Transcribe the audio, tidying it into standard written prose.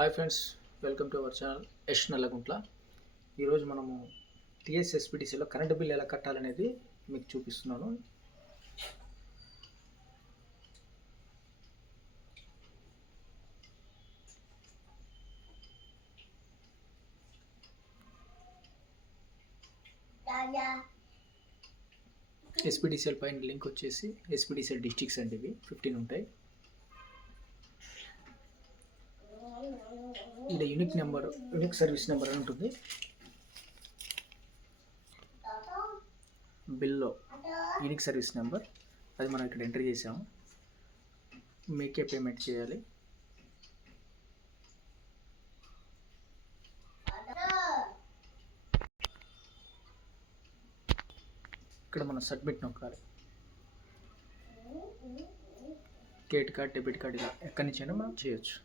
Hi friends, welcome to our channel Yash నల్లగుంట్ల. ఈరోజు మనము టీఎస్ఎస్పిటిసిలో కరెంటు బిల్ ఎలా కట్టాలనేది మీకు చూపిస్తున్నాను. ఎస్పిడిసిఎల్ పైన లింక్ వచ్చేసి ఎస్పిడిసిఎల్ డిస్ట్రిక్ట్స్ అండి, ఇవి 15 ఉంటాయి. ఇలా యూనిక్ సర్వీస్ నెంబర్ అని ఉంటుంది. బిల్లో యూనిక్ సర్వీస్ నెంబర్ అది మనం ఇక్కడ ఎంటర్ చేసాము. మీకే పేమెంట్ చేయాలి. ఇక్కడ మనం సబ్మిట్ నొక్కాలి. క్రెడిట్ కార్డ్, డెబిట్ కార్డ్ ఇలా ఎక్కడి నుంచి అయినా మనం చేయొచ్చు.